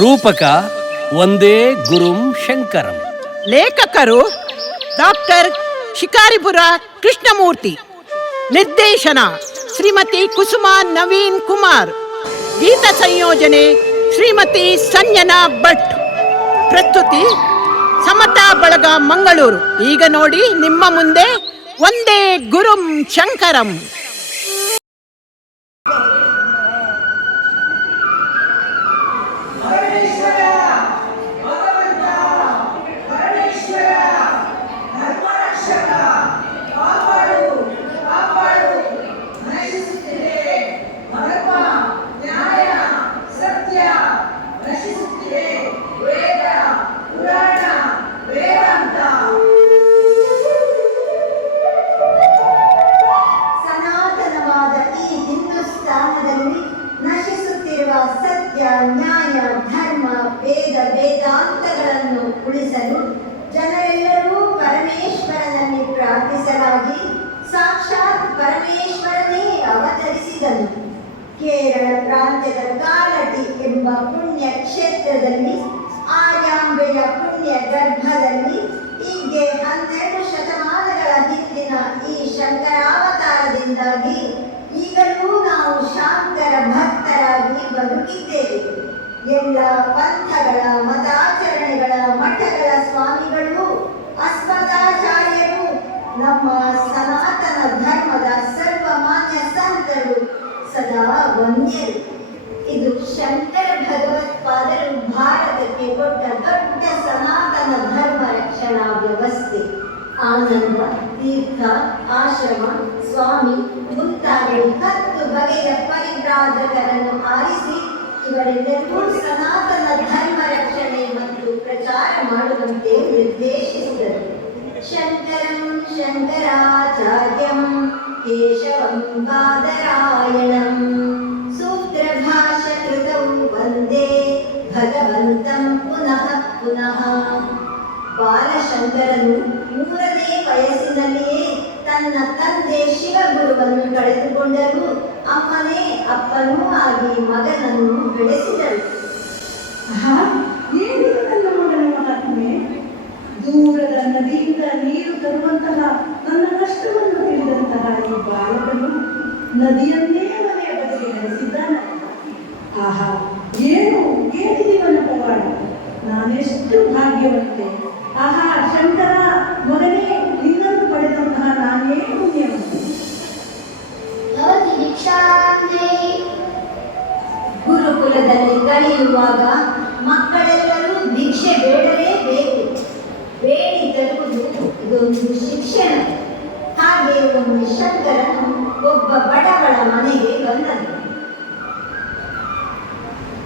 ರೂಪಕ ಒಂದೇ ಗುರುಂ ಶಂಕರಂ. ಲೇಖಕರು ಡಾಕ್ಟರ್ ಶಿಕಾರಿಪುರ ಕೃಷ್ಣಮೂರ್ತಿ. ನಿರ್ದೇಶನ ಶ್ರೀಮತಿ ಕುಸುಮಾ ನವೀನ್ ಕುಮಾರ್. ಗೀತ ಸಂಯೋಜನೆ ಶ್ರೀಮತಿ ಸಂಜನಾ ಭಟ್. ಪ್ರಸ್ತುತಿ ಸಮತಾ ಬಳಗ ಮಂಗಳೂರು. ಈಗ ನೋಡಿ ನಿಮ್ಮ ಮುಂದೆ ಒಂದೇ ಗುರುಂ ಶಂಕರಂ. ನ್ಯಾಯ, ಧರ್ಮ, ವೇದ, ವೇದಾಂತಗಳನ್ನು ಉಳಿಸಲು ಜನರೆಲ್ಲರೂ ಪರಮೇಶ್ವರನಲ್ಲಿ ಪ್ರಾರ್ಥಿಸಲಾಗಿ ಸಾಕ್ಷಾತ್ ಪರಮೇಶ್ವರನೇ ಅವತರಿಸಿದನು. ಕೇರಳ ಪ್ರಾಂತ್ಯದ ಕಾಲಟಿ ಎಂಬ ಪುಣ್ಯ ಕ್ಷೇತ್ರದಲ್ಲಿ ಆರ್ಯಾಂಬೆಯ ಪುಣ್ಯ ಗರ್ಭದಲ್ಲಿ ಹೀಗೆ 12 ಶತಮಾನಗಳ ಹಿಂದಿನ ಈ ಶಂಕರಾವತಾರದಿಂದಾಗಿ ಈಗಲೂ ನಾವು ಶಾಂಕರ ಭಕ್ತರಾಗಿ ಬದುಕಿದ್ದೇವೆ. ಎಲ್ಲ ಪಂಥಗಳ, ಮತಾಚರಣೆಗಳ, ಮಠಗಳ ಸ್ವಾಮಿಗಳು, ಅಸ್ಮದಾಚಾರ್ಯರು, ನಮ್ಮ ಸನಾತನ ಧರ್ಮದ ಸರ್ವಮಾನ್ಯ ಸಂತರು ಸದಾ ವಂದ್ಯರು. ಇದು ಶಂಕರ ಭಗವತ್ಪಾದರು ಭಾರತಕ್ಕೆ ಕೊಟ್ಟ ದೊಡ್ಡ ಸನಾತನ ಧರ್ಮ ರಕ್ಷಣಾ ವ್ಯವಸ್ಥೆ. ಆನಂದ ತೀರ್ಥ ಆಶ್ರಮ ಸ್ವಾಮಿ ಮುಂತಾಗಿ 10 ಬಗೆಯ ಪರಿಭ್ರಾಜಕರನ್ನು ಆರಿಸಿ ಇವರೆಲ್ಲರೂ ಸನಾತನ ಧರ್ಮ ರಕ್ಷಣೆ ಮತ್ತು ಪ್ರಚಾರ ಮಾಡುವಂತೆ ನಿರ್ದೇಶಿಸಿದರು. ಶಂಕರಂ ಶಂಕರಾಚಾರ್ಯಂ ಕೇಶವಂ ಬಾದರಾಯಣಂ ಸೂತ್ರಭಾಷ್ಯಕೃತೌ ವಂದೇ ಭಗವಂತಂ ಪುನಃ ಪುನಃ. ಬಾಲಶಂಕರನು 3ನೇ ವಯಸ್ಸಿನಲ್ಲಿಯೇ ತನ್ನ ತಂದೆ ಶಿವಗುರುವನ್ನು ಕಳೆದುಕೊಂಡರೂ ಅಮ್ಮನೇ ಅಪ್ಪನೂ ಆಗಿ ಮಗನನ್ನು ಬೆಳೆಸಿದಳು. ಏನು ನನ್ನ ಮಗನ ಮಹಾತ್ಮೆ? ದೂರದ ನದಿಯಿಂದ ನೀರು ತರುವಂತಹ ನನ್ನ ಕಷ್ಟವನ್ನು ತಿಳಿದಂತಹ ಈ ಬಾಲಕನು ನದಿಯನ್ನೇ ಮನೆಯ ಬದಿಗೆ ನಡೆಸಿದ್ದಾನೆ. ಆಹಾ, ಏನಿದೆ ನನ್ನ ಪವಾಡ! ನಾನೆಷ್ಟು ಭಾಗ್ಯವಂತೆ! ಆಹಾ ಶಂಕರ ಮಗನೇ, ನಿನ್ನನ್ನು ಪಡೆದಂತಹ ನಾನೇ ಪುಣ್ಯವಂತೆ. ಗುರುಕುಲದಲ್ಲಿ ಕಲಿಯುವಾಗ ಮಕ್ಕಳೆಲ್ಲರೂ ಭಿಕ್ಷೆ ಬೇಡಲೇಬೇಕು. ಬೇಡಿ ತರುವುದು ಇದೊಂದು ಶಿಕ್ಷಣ. ಹಾಗೆ ಒಮ್ಮೆ ಶಂಕರನು ಒಬ್ಬ ಬಡವಳ ಮನೆಗೆ ಬಂದನು.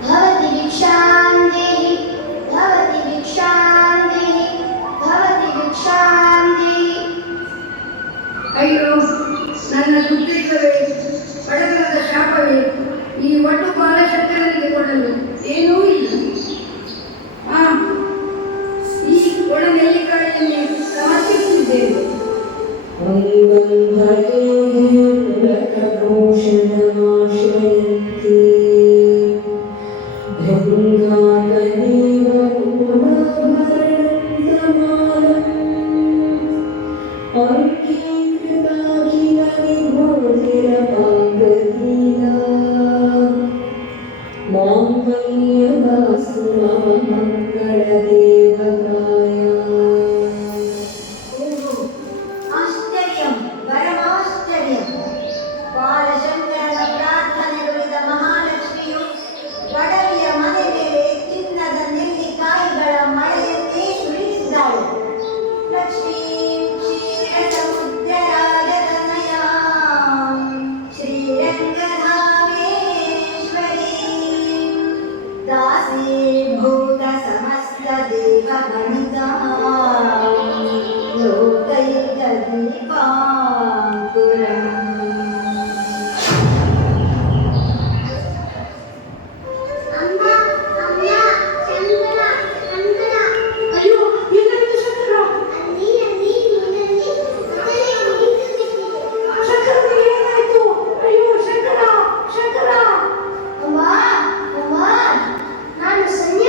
ಭವತಿ ಭಿಕ್ಷಾಂದೇಹಿ ಭವತಿ ಭಿಕ್ಷಾಂದೇಹಿ ಭವತಿ ಭಿಕ್ಷಾಂದೇಹಿ. ಅಯ್ಯೋ, ನನ್ನ ಸುಗ್ರೀವವೇ, ಬಡತನದ ಶಾಪವೇ, ಈ ಒಟ್ಟು ಬಾಲಶಂಕರನಿಗೆ ಕೊಡಲು ಏನೂ ಇಲ್ಲ. ಈ ಒಣ ನೆಲ್ಲಿಕಾಯಿಯನ್ನೇ ಸಮರ್ಪಿಸುತ್ತಿದ್ದೇನೆ. ಆಶ್ಚರ್ಯಂ ಪರಮಾಶ್ಚರ್ಯಂ. ಬಾಲಶಂಕರನ ಪ್ರಾರ್ಥನೆಗಳಿದ ಮಹಾಲಕ್ಷ್ಮಿಯು ಬಡವಿಯ ಮನೆ ಮೇಲೆ ಚಿನ್ನದ ನೆಲ್ಲಿಕಾಯಿಗಳ ಮಳೆಯನ್ನೇ ಸುರಿಸಿದ್ದಾಳೆ. ಲಕ್ಷ್ಮೀ ಕ್ಷೀರ ಸಮುದ್ರರಾಜತನಯಾ ಶ್ರೀರಂಗಧಾಮೇಶ್ವರಿ ದಾಸೀಭೂತ ಸಮಸ್ತ ದೇವ ಗಣಿತಾ ಲೋಕೈಕ ದೀಪಾಂಕುರಂ. ಅಯ್ಯೋ, ಎಲ್ಲರಿಗೂ ಶಂಕರ! ಶಂಕರನಿಗೆ ಏನಾಯ್ತು? ಅಯ್ಯೋ ಶಂಕರ, ಶಂಕರ! ನಾನು ಸನ್ಯಾಸಿ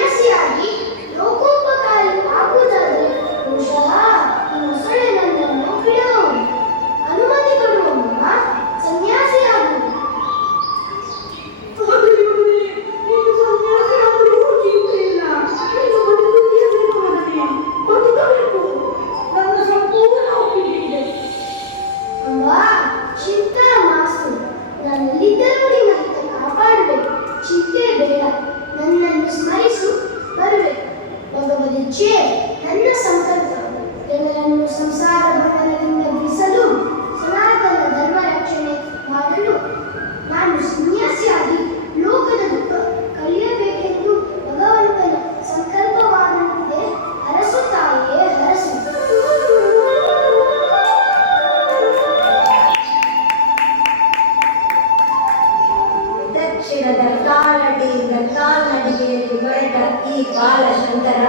ಜನರ ಕಾಲಡಿಯಿಂದ ಕಾಲ್ನಡಿಗೆಯಲ್ಲಿ ಹೊರಟ ಈ ಬಾಲಶಂಕರ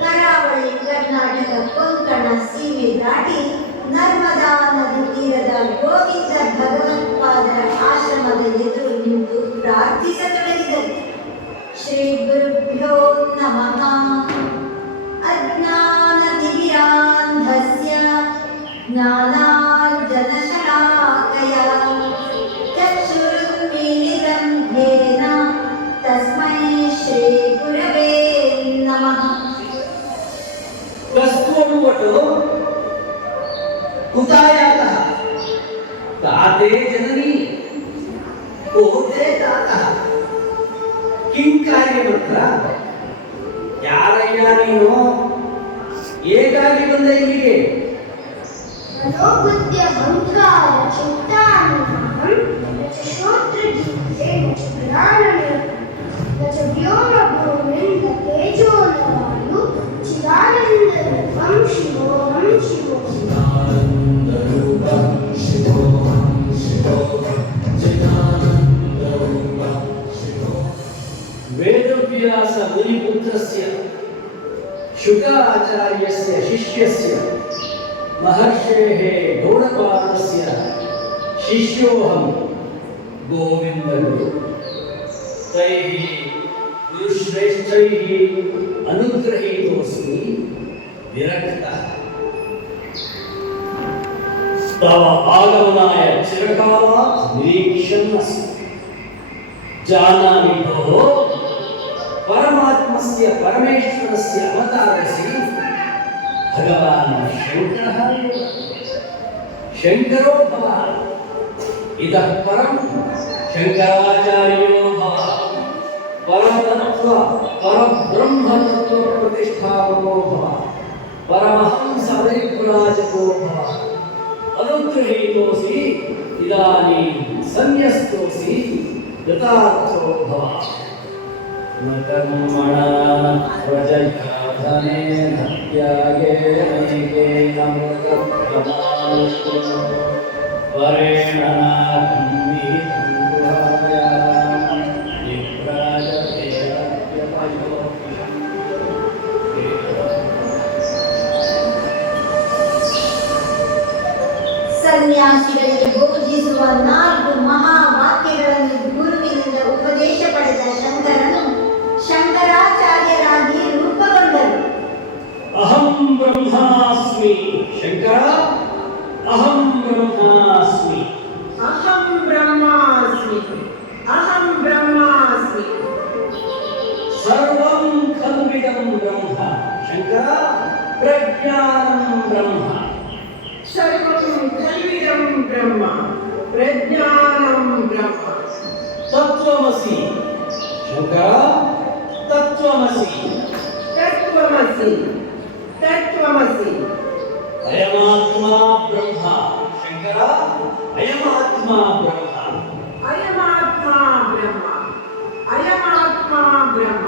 ಕರಾವಳಿ ಕರ್ನಾಟಕ ಕೊಂಕಣ ಸೀಮೆ ದಾಟಿ ನರ್ಮದಾ ನದಿ ತೀರದ ಗೋವಿಂದ ಭಗವತ್ಪಾದರ ಆಶ್ರಮದ ಎದುರು ನಿಂತು ಪ್ರಾರ್ಥಿಸತೊಡಗಿದರು. ಶ್ರೀ ಗುರುಭ್ಯೋ ನಮಃ. ಅಜ್ಞಾನತಿಮಿರಾಂಧಸ್ಯ ಜ್ಞಾನಾಂಜನಶಲಾಕಯ ಚಕ್ಷುರುನ್ಮೀಲಿತಂ ಯೇನ ತಸ್ಮೈ ಶ್ರೀ ಗುರವೇ ನಮಃ. ಕಸ್ತೂರ್ವಟು ಕುತಾಯಾತಃ ತಾತೆ ಜನನಿ ಕೋತೆ ತಾತಃ ಕಿಂ ಕಾರ್ಯಮತ್ರ. ಯಾರಯ್ಯ ನೀನು? ಹೇಗಾಗಿ ಬಂದ ಇಲ್ಲಿಗೆ? मनोबुद्ध्य अहंकार चित्तानुभावं न च श्रोत्रजीवे न च पुराणमेव न च व्योमभूमिं न तेजो न वायु चिदानन्दरूपं शिवोऽहं वेदव्यास मुनिपुत्रस्य शुकाचार्यस्य शिष्यस्य महर्षेः गौडपादस्य शिष्योऽहं गोविन्दगुरु. तैः गुरुश्रेष्ठैः अनुग्रहीतोऽस्मि विरक्तः. तव आगमनाय चिरकालात् निरीक्षन् अस्मि. जानामि भोः, परमात्मस्य परमेश्वरस्य अवतारसि भगवान् शङ्करः एव. शङ्करो भव, इतः परं शङ्कराचार्यो भव. परतत्त्व परब्रह्मतत्त्वप्रतिष्ठापको भव. परमहंस परिव्राजको भव. अनुगृहीतोऽसि, इदानीं सन्न्यस्तोऽसि, यथार्थो भव. न कर्मणा प्रजया धनेन त्यागेन अमृतप्रदानस्तु वरेण नाहं विहितुराया ಸನ್ಯಾಸಿಗಳಿಗೆ ಬೋಧಿಸುವ 4 ಮಹಾವಾಕ್ಯಗಳನ್ನು ಗುರುವಿನಿಂದ ಉಪದೇಶ ಪಡೆದ ಶಂಕರನು ಶಂಕರಾಚಾರ್ಯರಾಗಿ ರೂಪುಗೊಂಡರು. ಅಹಂ ಬ್ರಹ್ಮಾಸ್ಮಿ ಶಂಕರ, ಅಹಂ ಬ್ರಹ್ಮಾಸ್ಮಿ. ಅಹಂ ಬ್ರಹ್ಮಾಸ್ಮಿ, ಅಹಂ ಬ್ರಹ್ಮಾಸ್ಮಿ. ಸರ್ವಂ ಖಲ್ವಿದಂ ಬ್ರಹ್ಮ ಶಂಕರ, ಪ್ರಜ್ಞಾನಂ ಬ್ರಹ್ಮ. ಸರ್ವಂ ಖಲ್ವಿದಂ ಬ್ರಹ್ಮ ಪ್ರಜ್ಞಾನಂ ಬ್ರಹ್ಮ. ತತ್ವಮಸಿ ಶಂಕರ, ತತ್ವಮಸಿ. ತತ್ವಮಸಿ, ತತ್ವಮಸಿ. ಅಯಮಾತ್ಮ ಬ್ರಹ್ಮ ಶಂಕರ, ಅಯಮಾತ್ಮ ಬ್ರಹ್ಮ. ಅಯಮಾತ್ಮ ಬ್ರಹ್ಮ, ಅಯಮಾತ್ಮ ಬ್ರಹ್ಮ.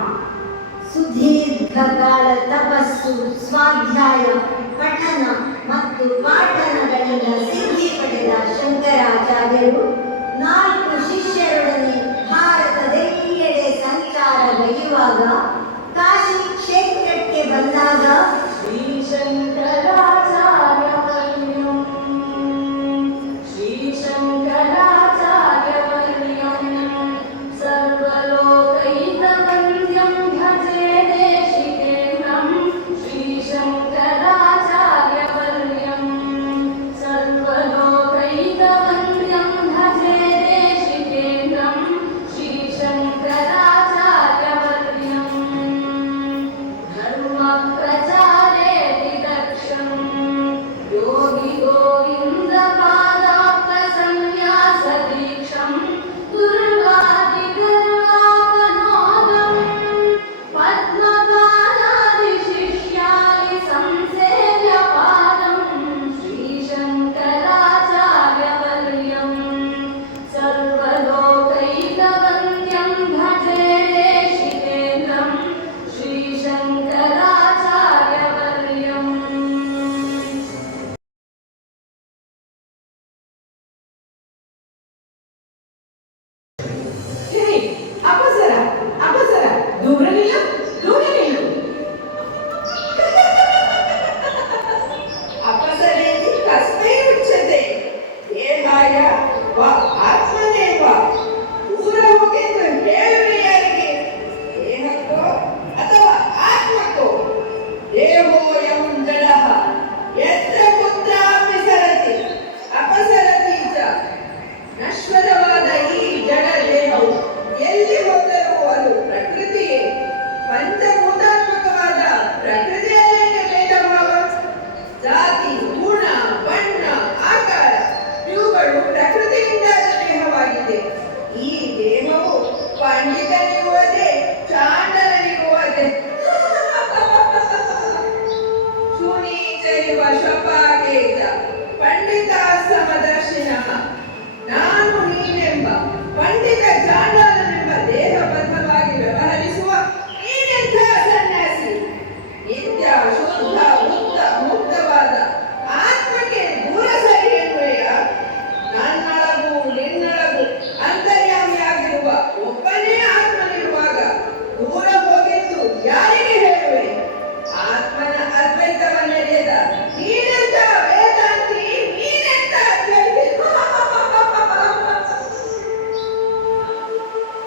ಸುದೀರ್ಘಕಾಲ ತಪಸ್ಸು, ಸ್ವಾಧ್ಯಾಯ, ಪಠನ ಮತ್ತು ಪಾಠನಗಳಿಂದ ಸಿದ್ಧಿ ಪಡೆದ ಶಂಕರಾಚಾರ್ಯರು 4 ಶಿಷ್ಯರೊಡನೆ ಭಾರತದೆಲ್ಲೆಡೆ ಸಂಚಾರಗೈಯುವಾಗ ಕಾಶಿ ಕ್ಷೇತ್ರಕ್ಕೆ ಬಂದಾಗ ಶ್ರೀ ಶಂಕರಾಚಾರ್ಯವರ್ಯಂ, ಶ್ರೀ ಶಂಕರಾಚಾರ್ಯವರ್ಯಂ ಸರ್ವಲೋಕೈಕವಂದ್ಯಂ ಭಜೆ ದೇಶಿಕೇಂದ್ರಂ. ಶ್ರೀ ಶಂಕರಾಚಾರ್ಯವರ್ಯಂ ಸರ್ವಲೋಕೈಕವಂದ್ಯಂ ಭಜೆ ದೇಶಿಕೇಂದ್ರಂ. ಶ್ರೀ ಶಂಕರಾಚಾರ್ಯವರ್ಯಂ ಧರ್ಮ ಪ್ರಚಾರೇ ದಕ್ಷಂ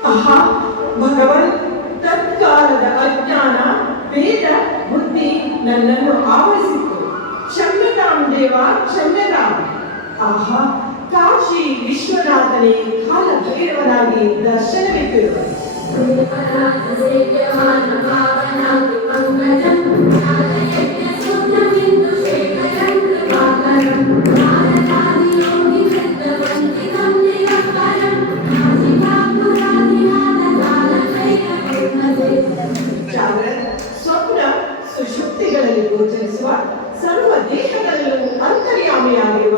ಆಹಾ ಭಗವನ್, ತತ್ಕಾಲದ ಅಜ್ಞಾನ ಭೇದ ಬುದ್ಧಿ ನನ್ನನ್ನು ಆವರಿಸಿತ್ತು. ಕ್ಷಮ್ಯತಾಂ ದೇವ, ಕ್ಷಮ್ಯತಾಂ. ಆಹಾ, ಕಾಶಿ ವಿಶ್ವನಾಥನೇ ಕಾಲ ಭೈರವನಾಗಿ ದರ್ಶನವಿತ್ತಿರುವರು. ಸ್ವಪ್ನ ಸುಷುಪ್ತಿಗಳಲ್ಲಿ ಗೋಚರಿಸುವ, ಸರ್ವ ದೇಹದಲ್ಲೂ ಅಂತರ್ಯಾಮಿಯಾಗಿರುವ,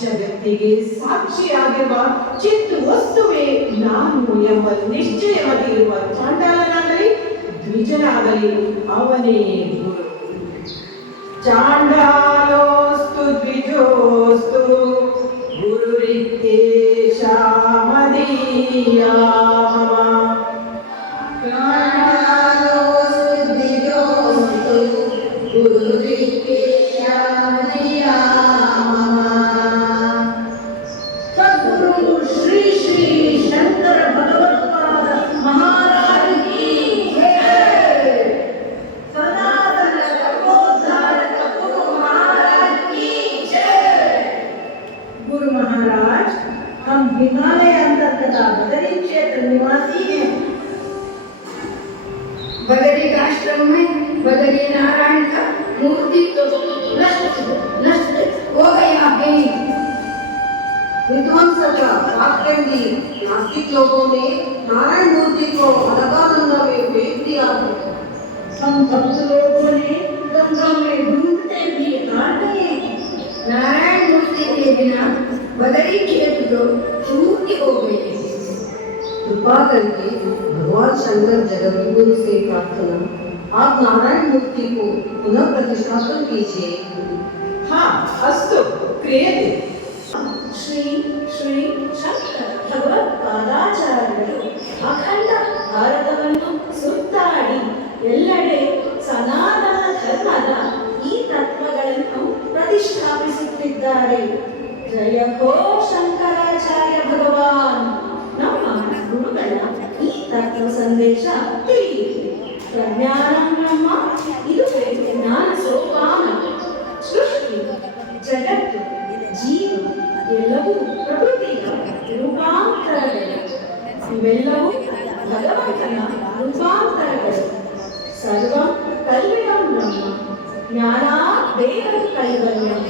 ಜಗತ್ತಿಗೆ ಸಾಕ್ಷಿಯಾಗಿರುವ ಚಿತ್ತು ವಸ್ತುವೇ ನಾನು ಎಂಬ ನಿಶ್ಚಯವಾಗಿ ಇರುವ ಚಾಂಡಾಲನಾಗಲಿ ದ್ವಿಜನಾಗಲಿ ಅವನೇ ಗುರು. ಚಾಂಡಾಲೋಸ್ತು ದ್ವಿಜೋಸ್ತು ಗುರುರಿತ್ಯೇಷ ಮದೀಯಾ ಮಮ. सद्गुरु श्री श्री शंकर भगवत्पाद महाराज की जय। सनातन धर्मोद्धारक गुरु महाराज की जय। गुरु महाराज, हम हिमालय अंतर्गत बदरी क्षेत्र निवासी हैं। बदरी का आश्रम में बदरी नारायण का मूर्ति तो नष्ट हो गया है। विध्वंस का पाखंडी नास्तिक लोगों ने नारायण मूर्ति को अलगानंदा में फेंक दिया है। हम भक्त लोगों ने गंगा में डूबते भी हार गए। नारायण मूर्ति के बिना बदरी क्षेत्र तो शून्य हो गए। कृपा करके भगवान शंकर जगतगुरु से प्रार्थना, आप नारायण मूर्ति को पुनः प्रतिष्ठापन कीजिए। हाँ, अस्तु क्रियते। ಶ್ರೀ ಶ್ರೀ ಶಂಕರ ಭಗವತ್ಪಾದಾಚಾರ್ಯರು ಅಖಂಡ ಭಾರತವನ್ನು ಸುತ್ತಾಡಿ ಎಲ್ಲೆಡೆ ಸನಾತನ ಧರ್ಮದ ಈ ತತ್ವಗಳನ್ನು ಪ್ರತಿಷ್ಠಾಪಿಸುತ್ತಿದ್ದಾರೆ. ಜಯ ಹೋ ಶಂಕರಾಚಾರ್ಯ ಭಗವಾನ್. ನಮ್ಮ ಗುರುಗಳ ಈ ತತ್ವ ಸಂದೇಶ ತಿಳಿಯಿರಿ. ಪ್ರಜ್ಞಾನಂ ಬ್ರಹ್ಮ, ಇದುವೇ ಜ್ಞಾನ ಸೋಪಾನ. ಸೃಷ್ಟಿ, ಜಗತ್ತು, ಜೀವ ಎಲ್ಲವೂ ಪ್ರಕೃತಿಯ ರೂಪಾಂತರಗಳು. ಇವೆಲ್ಲವೂ ಭಗವಂತನ ರೂಪಾಂತರಗಳು. ಸರ್ವಂ ಕಲ್ವಿದಂ ಬ್ರಹ್ಮ, ಜ್ಞಾನಾತ್ ದೇವಂ ಕೈವಲ್ಯಂ.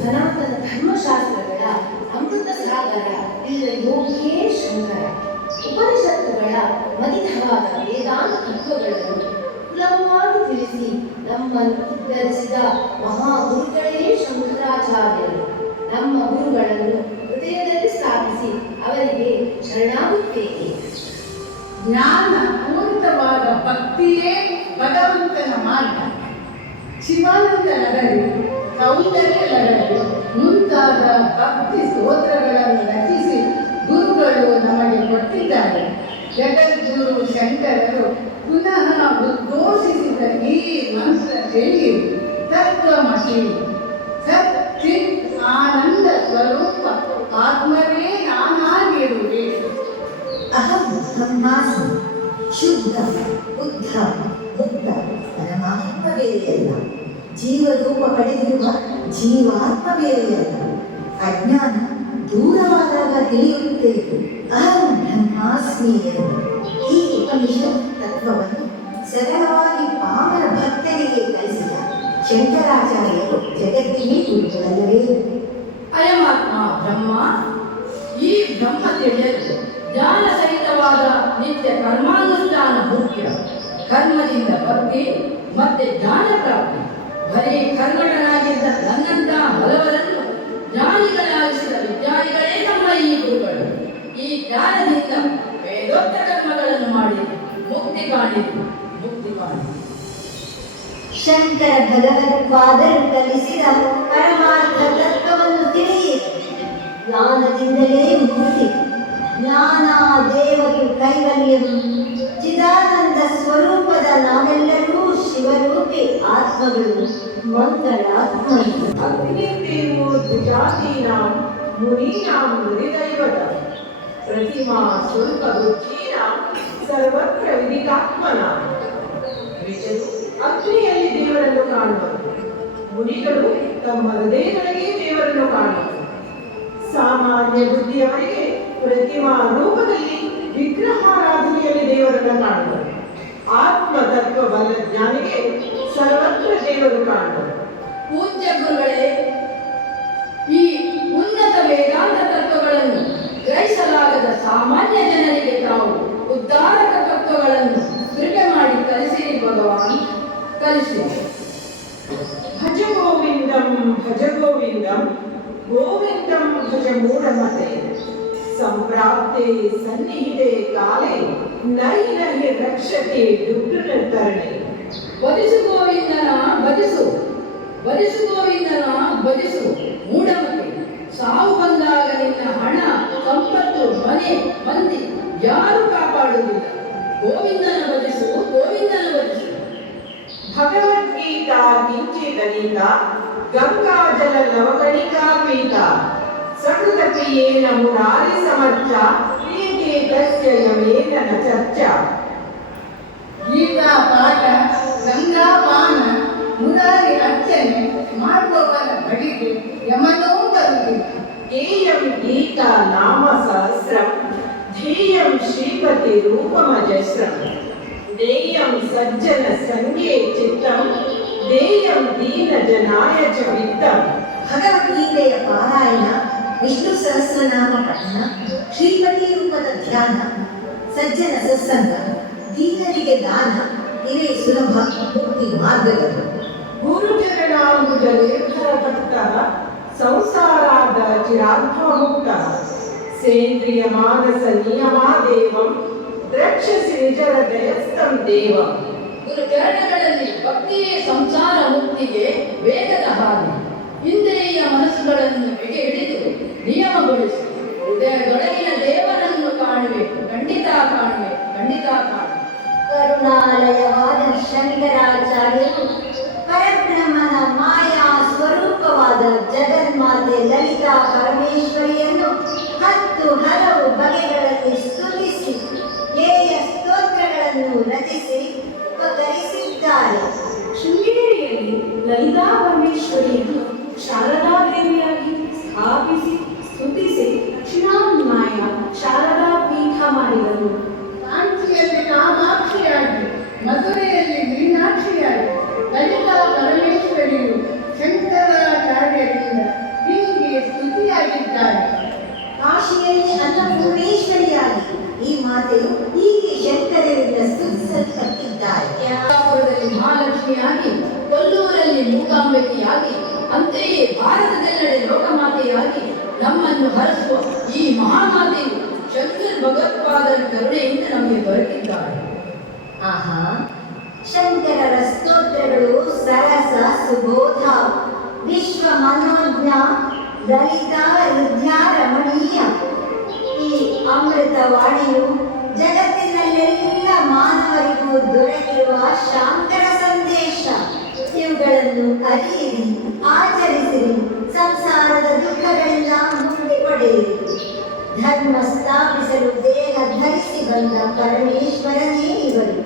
ಸನಾತನ ಧರ್ಮಶಾಸ್ತ್ರಗಳ ಅಮೃತ ಸಾಗರ ಇಲ್ಲ ಯೋಗಿಯೇ ಶಂಕರ. ಉಪನಿಷತ್ತುಗಳ ಮನಿತವಾದ ವೇದಾಂತ ತತ್ವಗಳನ್ನು ಸುಲಭವಾಗಿ ತಿಳಿಸಿ ನಮ್ಮನ್ನು ಉದ್ಧರಿಸಿದ ಮಹಾಗುರುಗಳೇ ಶಂಕರಾಚಾರ್ಯರು. ನಮ್ಮ ಗುರುಗಳನ್ನು ಹೃದಯದಲ್ಲಿ ಸ್ಥಾಪಿಸಿ ಅವರಿಗೆ ಶರಣಾಗುತ್ತೇನೆ. ಜ್ಞಾನ ಪೂರಿತವಾದ ಭಕ್ತಿಯೇ ಭಗವಂತನ ಮಾರ್ಗ. ಶಿವಾನಂದ ಲಹರಿ, ಸೌಂದರ್ಯ ಲಹರಿ ಮುಂತಾದ ಭಕ್ತಿ ಸ್ತೋತ್ರಗಳನ್ನು ರಚಿಸಿ ಗುರುಗಳು ನಮಗೆ ಕೊಟ್ಟಿದ್ದಾರೆ. ಜಗದ್ಗುರು ಶಂಕರರು ಪುನಃ ಉದ್ಘೋಷಿಸಿದ ಈ ಮಂತ್ರ ತಿಳಿಯಿರಿ. ತತ್ವಮಸಿ, ಸಚ್ಚಿತ್ ಆನಂದ ಸ್ವರೂಪ ಆತ್ಮವೇ ನಾನಾಗಿರುವೆ. ಅಹಂ ಬ್ರಹ್ಮಾಸ್ಮಿ, ಶುದ್ಧ ಬುದ್ಧ ಮುಕ್ತ ಪರಮಾತ್ಮ ಬೇರೆಯಲ್ಲ. ಜೀವರೂಪ ಪಡೆದಿರುವ ಜೀವಾತ್ಮ ಬೇರೆಯಲ್ಲ. ಅಜ್ಞಾನ ದೂರವಾದಾಗ ತಿಳಿಯುತ್ತೇವೆ ಅಹಂ ಬ್ರಹ್ಮಾಸ್ಮಿ ಎಂದು. ಈ ಉಪನಿಷತ್ ತತ್ವವನ್ನು ಸರಳವಾಗಿ ಪಾಮರ ಭಕ್ತರಿಗೆ ಕಲಿಸಿದ ಶಂಕರಾಚಾರ್ಯರು ಜಗತ್ತಿಗೆ ಗುರುಗಳಲ್ಲವೇ. ಅಯಮಾತ್ಮ ಬ್ರಹ್ಮ, ಈ ಬ್ರಹ್ಮ ತಿಳಿಯಲು ಜ್ಞಾನ ಸಹಿತವಾದ ನಿತ್ಯ ಕರ್ಮಾನುಷ್ಠಾನ ಮುಖ್ಯ. ಕರ್ಮದಿಂದ ಭಕ್ತಿ ಮತ್ತೆ ಜ್ಞಾನ ಪ್ರಾಪ್ತಿ. ಬರೀ ಕರ್ಮಗಳಾಗಿದ್ದ ನನ್ನಂತ ಹಲವರನ್ನು ಜ್ಞಾನಿಗಳಾಗಿಸಿದ ವಿದ್ಯೆ ಶಂಕರ ಭಗವತ್ಪಾದರು ಕಲಿಸಿದ ಪರಮಾರ್ಥ ತತ್ವವನ್ನು ತಿಳಿಯಿರಿ. ಜ್ಞಾನದಿಂದಲೇ ಮುಕ್ತಿ, ಜ್ಞಾನ ದೇವರು ಕೈವಲ್ಯವು. ಚಿದಾನಂದ ಸ್ವರೂಪದ ನಾವೆಲ್ಲರೂ ಶಿವರೂಪಿ ಆತ್ಮಗಳು, ಮಂಗಳಾತ್ಮಗಳು. ಅಗ್ನಿದೇವೋ ದ್ವಿಜಾತೀನಾಂ ಮುನೀನಾಂ ಹೃದೈವತ ಪ್ರತಿಮಾ ಶುಲ್ಕ ಬುದ್ಧೀನಾಂ ಸರ್ವತ್ರ ವಿದಿತಾತ್ಮನಾಂ. ದ್ವಿಜರು ಅಗ್ನಿಯಲ್ಲಿ ದೇವರನ್ನು ಕಾಣುವರು, ಮುನಿಗಳು ತಮ್ಮ ಹೃದಯಗಳಿಗೆ ದೇವರನ್ನು ಕಾಣುವರು. ಸಾಮಾನ್ಯ ಬುದ್ಧಿಯವರಿಗೆ ಪ್ರತಿಮಾ ರೂಪದಲ್ಲಿ ವಿಗ್ರಹಾರಾಧನೆಯಲ್ಲಿ ದೇವರನ್ನು ಕಾಣುವರು. ಆತ್ಮತತ್ವ ಬಲ ಜ್ಞಾನಿಗೆ ಸರ್ವತ್ರ ದೇವರು ಕಾಣುವರು. ಪೂಜ್ಯ ಗುರುಗಳೇ, ಈ ಉನ್ನತ ವೇದಾಂತ ತತ್ವಗಳನ್ನು ಗ್ರಹಿಸಲಾಗದ ಸಾಮಾನ್ಯ ಜನರಿಗೆ ತಾವು ಉದ್ಧಾರಕ ತತ್ವಗಳನ್ನು ಕೃಪೆ ಮಾಡಿ ಕಲಿಸಿರಿ ಭಗವಾನ್, ಕಲಿಸಿರಿ. ಭಜ ಗೋವಿಂದಂ ಭಜ ಗೋವಿಂದಂ ಗೋವಿಂದಂ ಭಜ ಮೂಢಮತೆ ಸಂಪ್ರಾಪ್ತೆ ಸನ್ನಿಹಿತೆ ಕಾಲೇ ನಹಿ ನಹಿ ರಕ್ಷತೆ ದುರ್ಗತರಣೆ. ಭಜಿಸು ಗೋವಿಂದನ ಭಜಿಸು, ಭಜಿಸು ಗೋವಿಂದನ ಭಜಿಸು ಮೂಢಮತಿ. ಸಾವು ಬಂದಾಗ ನಿನ್ನ ಹಣ, ಸಂಪತ್ತು, ಮನೆ, ಮಂದಿ ಯಾರು ಕಾಪಾಡುವುದಿಲ್ಲ. ಗೋವಿಂದನ ಭಜಿಸು, ಗೋವಿಂದನ ಭಜಿಸು. ಭಗವದ್ಗೀತಾ ಕಿಂಚಿದನಿತ ಗಂಗಾಜಲ ಲವಗಣಿಕಾ ಪೀತ ಸಕೃತಪ್ರಿಯೇನ ಮುರಾರಿ ಸಮರ್ಥ ಪ್ರೀತೆ ತಸ್ಯ ಯಮೇನ ನ ಚರ್ಚಾ. ಗೀತಾ ಪಾಠ, ಗಂಗಾ ಪಾನ, ಮುರಾರಿ ಅರ್ಚನೆ ಮಾಡುವವರ ಬಳಿಗೆ ಯಮನೂ ಬರುವುದಿಲ್ಲ. ಧ್ಯೇಯಂ ಗೀತಾ ನಾಮ ಸಹಸ್ರಂ ಧ್ಯೇಯಂ ಶ್ರೀಪತಿ ರೂಪಮಜಸ್ರಂ ಧ್ಯೇಯಂ ಸಜ್ಜನ ಸಂಗೇ ಚಿತ್ತಂ ಧ್ಯೇಯಂ ದೀನ ಜನಾಯ ಚ ವಿತ್ತಂ. ಭಗವದ್ಗೀತೆಯ ಪಾರಾಯಣ, ವಿಷ್ಣು ಸಹಸ್ರನಾಮ ಪಠಣ, ಶ್ರೀಪತಿ ರೂಪದ ಧ್ಯಾನ, ಸಜ್ಜನ ಸತ್ಸಂಗ, ದೀನರಿಗೆ ದಾನ, ಇವೇ ಸುಲಭ ಮುಕ್ತಿ ಮಾರ್ಗಗಳು. ಗುರುಚರಣಾಂಬುಜ ನಿರ್ಭರ ಭಕ್ತಃ ಸಂಸಾರಾದ ಚಿರಾತ್ಮಮುಕ್ತಃ ಸೇಂದ್ರಿಯ ಮಾನಸ ನಿಯಮಾ ದೇವಂ ದ್ರಕ್ಷಸಿ ನಿಜರ ದಯಸ್ಥಂ ದೇವಂ. ಗುರು ಚರಣಗಳಲ್ಲಿ ಭಕ್ತಿಯೇ ಸಂಸಾರ ಮುಕ್ತಿಗೆ ವೇಗದ ಹಾದಿ. ಇಂದ್ರಿಯ ಮನಸ್ಸುಗಳನ್ನು ಬಿಗಿ ಹಿಡಿದು ನಿಯಮಗೊಳಿಸಿ ಹೃದಯದೊಳಗಿನ ದೇವರನ್ನು ಕಾಣುವೆ, ಖಂಡಿತ ಕಾಣುವೆ, ಖಂಡಿತ ಕಾಣುವೆ. ಕರುಣಾಲಯವಾದ ಶಂಕರಾಚಾರ್ಯರು ಪರಬ್ರಹ್ಮನ ಮಾಯಾ ಸ್ವರೂಪವಾದ ಜಗನ್ಮಾತೆ ಲಲಿತಾ ಪರಮೇಶ್ವರಿಯನ್ನು 10 ಹಲವು ಬಗೆಗಳಲ್ಲಿ ಸ್ತುತಿಸಿ ಹೇಯ ಸ್ತೋತ್ರಗಳನ್ನು ರಚಿಸಿ ಉಪಕರಿಸಿದ್ದಾರೆ. ಶೃಂಗೇರಿಯಲ್ಲಿ ಲಲಿತಾ ಪರಮೇಶ್ವರಿಯನ್ನು ಶಾರದಾದೇವಿಯಾಗಿ ಸ್ಥಾಪಿಸಿ ಸ್ತುತಿಸಿ ದಕ್ಷಿಣಾನ್ಯಾಯ ಶಾರದಾ ಪೀಠ ಮಾಡಿದರು. ಕಾಂಚಿಯಲ್ಲಿ ಕಾಮಾಕ್ಷಿಯಾಗಿ, ಮಧುರೆಯಲ್ಲಿ ಮೀನಾಕ್ಷಿಯಾಗಿ ಲಲಿತಾ ಪರಮೇಶ್ವರಿಯು ಶಂಕರಾಚಾರ್ಯರಿಂದ ಹೀಗೆ ಸ್ತುತಿಯಾಗಿದ್ದಾರೆ. ಕಾಶಿಯಲ್ಲಿ ಅನ್ನಪೂರ್ಣೇಶ್ವರಿಯಾಗಿ ಈ ಮಾತೆಯು ಹೀಗೆ ಶಂಕರರಿಂದ ಸ್ತುತಿಸಲ್ಪಟ್ಟಿದ್ದಾರೆ. ಕೇರಳಾಪುರದಲ್ಲಿ ಮಹಾಲಕ್ಷ್ಮಿಯಾಗಿ, ಕೊಲ್ಲೂರಲ್ಲಿ ಮೂಕಾಂಬಿಕೆಯಾಗಿ, ಅಂತೆಯೇ ಭಾರತದೆಲ್ಲೆಡೆ ಲೋಕಮಾತೆಯಾಗಿ ನಮ್ಮನ್ನು ಹರಸುವ ಈ ಮಹಾಮಾತೆಯು ಶಂಕರ ಭಗವತ್ಪಾದರ ಕರುಣೆಯಿಂದ ನಮಗೆ ದೊರಕಿದ್ದಾರೆ. ಆಹಾ, ಶಂಕರರ ಸ್ತೋತ್ರಗಳು ಸರಸ ಸುಬೋಧ, ವಿಶ್ವ ಮನೋಜ್ಞ, ಲಲಿತಾ ಹೃದಯ ರಮಣೀಯ. ಈ ಅಮೃತವಾಣಿಯು ಜಗತ್ತಿನಲ್ಲೆಲ್ಲ ಮಾನವರಿಗೂ ದೊರಕಿರುವ ಶಾಂಕರ ಸಂದೇಶ. ಇವುಗಳನ್ನು ಅರಿಯಿರಿ, ಆಚರಿಸಿರಿ, ಸಂಸಾರದ ದುಃಖಗಳಿಂದ ಮುಕ್ತಿ ಪಡೆಯಿರಿ. ಧರ್ಮ ಸ್ಥಾಪಿಸಲು ದೇಹ ಧರಿಸಿ ಬಂದ ಪರಮೇಶ್ವರನೇ ಇವರು.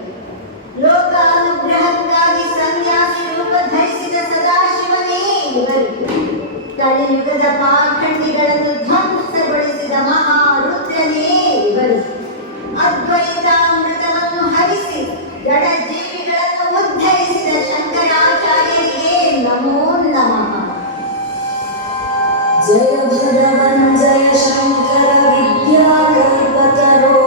ಲೋಕಾನುಗ್ರಹಕ್ಕಾಗಿ ಸನ್ಯಾಸಿ ರೂಪ ಧರಿಸಿದ ಸದಾಶಿವನೇ ಇವರು. ಕಲಿಯುಗದ ಪಾಖಂಡಿಗಳನ್ನು ಧ್ವಂಸಗೊಳಿಸಿದ ಮಹಾರುದ್ರನೇ ಇವರು. ಅದ್ವೈತಾಮೃತವನ್ನು ಹರಿಸಿ ಜಡ ಜೀವಿಗಳನ್ನು ಉದ್ಧರಿಸಿದ ಶಂಕರಾಚಾರ್ಯರಿಗೆ ನಮೋ ನಮಃ. ಜಯ ಭಗವನ್ ಜಯ ಶಂಕರ ವಿದ್ಯಾಕಲ್ಪತರೋ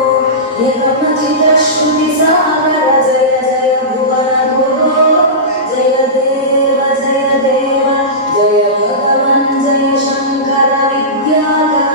ನಿಗಮಚಿತ ಶ್ರುತಿ ಸಾಗರ ಜಯ ಜಯ ಭುವನ ಗುರು ಜಯ ದೇವ ಜಯ ದೇವ ಜಯ ಭಗವನ್ ಜಯ ಶಂಕರ ವಿದ್ಯಾಕಲ್ಪತರೋ.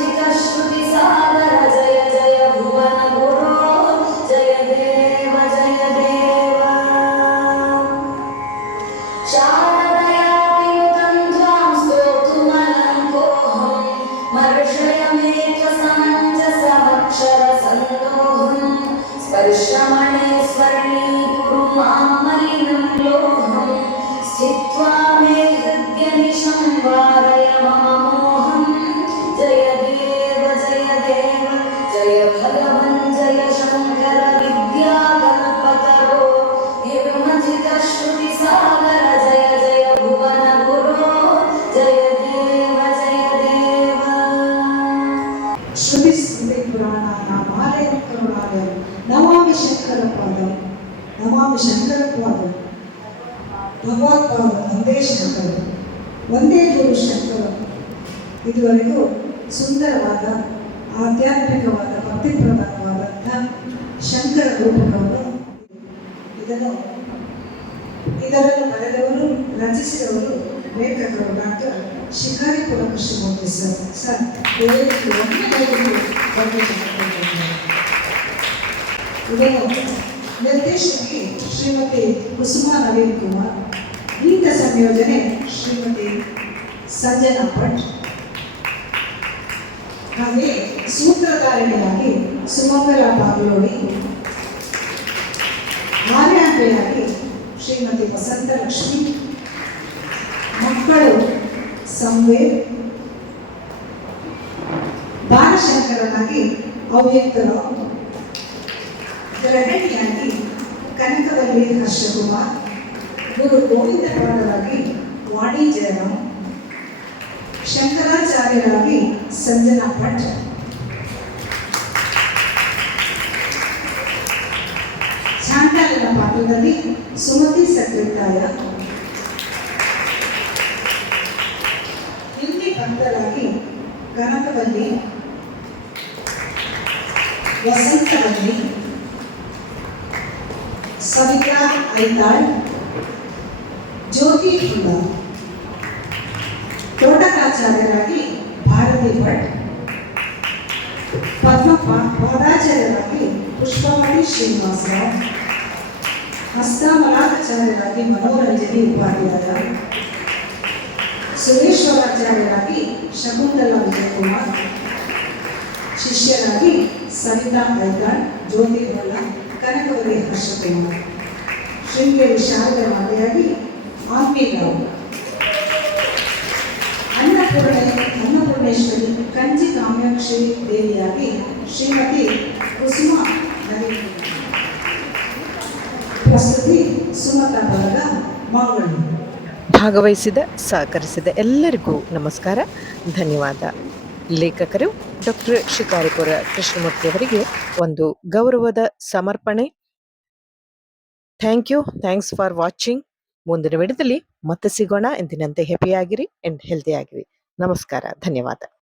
श्रुतिसागर जय जय भुवन गुरो जय देव शारदया विनुतं त्वां स्तोतुमलङ्कोऽहं मर्षयमेकसमञ्जसमक्षरसन्दोहं स्पर्शमणे स्वर्णीकुरु मां मलिनं लोहं स्थित्वा मे हृद्यनिशं वारय मम मोहं जय देव जय भगवन् जय शङ्कर विद्याकल्पतरो निर्मथितश्रुतिसागर जय जय भुवन गुरो जय देव ಶ್ರುತಿ ಸ್ಮೃತಿ ಪುರಾಣ ನಾಮಾಲಯ ಕರುಣಾಲಯ ನಮಾಮಿ ಶಂಕರ ಪಾದಂ ಭಗವತ್ಪಾದ ಒಂದೇ ಶಂಕರ ಒಂದೇ ಗುರು ಶಂಕರ. ಇದುವರೆಗೂ ಸುಂದರವಾದ ಆಧ್ಯಾತ್ಮಿಕವಾದ ಭಕ್ತಿಪ್ರಧಾನವಾದಂಥ ಶಂಕರ ರೂಪಕವನ್ನು ಇದನ್ನು ಬರೆದವರು ರಚಿಸಿದವರು ಲೇಖಕರು ಡಾಕ್ಟರ್ ಶಿಕಾರಿಪುರ ಕೃಷ್ಣಮೂರ್ತಿ ಸರ್ ಇದನ್ನು ನಿರ್ದೇಶಕಿ ಶ್ರೀಮತಿ ಕುಸುಮಾ ನವೀನ್ ಕುಮಾರ್, ಗೀತ ಸಂಯೋಜನೆ ಶ್ರೀಮತಿ ಸಂಜನಾ ಭಟ್, ಹಾಗೆ ಸೂತ್ರಧಾರಿಣಿಯಾಗಿ ಸುಮಂಗಲಾ ಬಾಗ್ಲೋಡಿ, ಮಾರ್ಯಾಂಬೆಯಾಗಿ ಶ್ರೀಮತಿ ವಸಂತಲಕ್ಷ್ಮಿ, ಮಕ್ಕಳು ಸಂವೇದ್, ಬಾಲಶಂಕರನಾಗಿ ಅವ್ಯಕ್ತರಾವ್, ಗೃಹಿಣಿಯಾಗಿ ಕನಕವಲ್ಲಿ ಹರ್ಷಕುಮಾರ್, ಗುರು ಗೋವಿಂದ ಪಾಡರಾಗಿ ವಾಣಿ ಜಯರಾಮ್, ಶಂಕರಾಚಾರ್ಯರಾಗಿ ಸಂಜನಾ ಭಟ್, ಚಾಂಡಾಲನ ಪಾತ್ರದಲ್ಲಿ ಸುಮತಿ ಸಕ್ರಿತಾಯ, ಹಿಂದಿ ಭಕ್ತರಾಗಿ ಕನಕವಲ್ಲಿ, ವಸಂತವಲ್ಲಿ, ಸವಿತಾ ಐತಾಳ್, ಜ್ಯೋತಿ ಫುಲ್ಲ, ತೋಟಕಾಚಾರ್ಯರಾಗಿ ಭಾರತಿ ಭಟ್, ಪದ್ಮಪ್ಪ ಪಾದಾಚಾರ್ಯರಾಗಿ ಪುಷ್ಪವತಿ ಶ್ರೀನಿವಾಸರಾವ್, ಹಸ್ತಾಮಲಾಚಾರ್ಯರಾಗಿ ಮನೋರಂಜನಿ ಉಪಾಧ್ಯಾಯ, ಸುರೇಶ್ವರಾಚಾರ್ಯರಾಗಿ ಶಕುಂತಲಾ ವಿಜಯಕುಮಾರ್, ಶಿಷ್ಯರಾಗಿ ಸವಿತಾ ಐತಾಳ್, ಜ್ಯೋತಿ ಹೊಳ್ಳ, ಕನಕವರಿ ಹರ್ಷಕುಮಾರ್, ಶೃಂಗೇರಿ ಶಾರದಾ ಮಾತೆಯಾಗಿ ಆತ್ಮೀಯರಾವ್, ಅನ್ನಪೂರ್ಣೇಶ್ವರಿ ಕಂಚಿ ಕಾಮ್ಯಾಕ್ಷಿ ದೇವಿಯಾಗಿ ಶ್ರೀಮತಿ ಕುಸುಮಾ ನವೀನ್. ಪ್ರಸ್ತುತಿ ಸುಮತಾ ಬಳಗ, ಮಂಗಳೂರು. ಭಾಗವಹಿಸಿದ ಸಹಕರಿಸಿದ ಎಲ್ಲರಿಗೂ ನಮಸ್ಕಾರ, ಧನ್ಯವಾದ. ಲೇಖಕರು ಡಾಕ್ಟರ್ ಶಿಕಾರಿಪುರ ಕೃಷ್ಣಮೂರ್ತಿಯವರಿಗೆ ಒಂದು ಗೌರವದ ಸಮರ್ಪಣೆ. Thanks for watching. ಮುಂದಿನ ವಿಡಿಯೋದಲ್ಲಿ ಮತ್ತೆ ಸಿಗೋಣ. ಎಂದಿನಂತೆ ಹ್ಯಾಪಿಯಾಗಿರಿ ಆ್ಯಂಡ್ ಹೆಲ್ತಿ ಆಗಿರಿ. ನಮಸ್ಕಾರ, ಧನ್ಯವಾದ.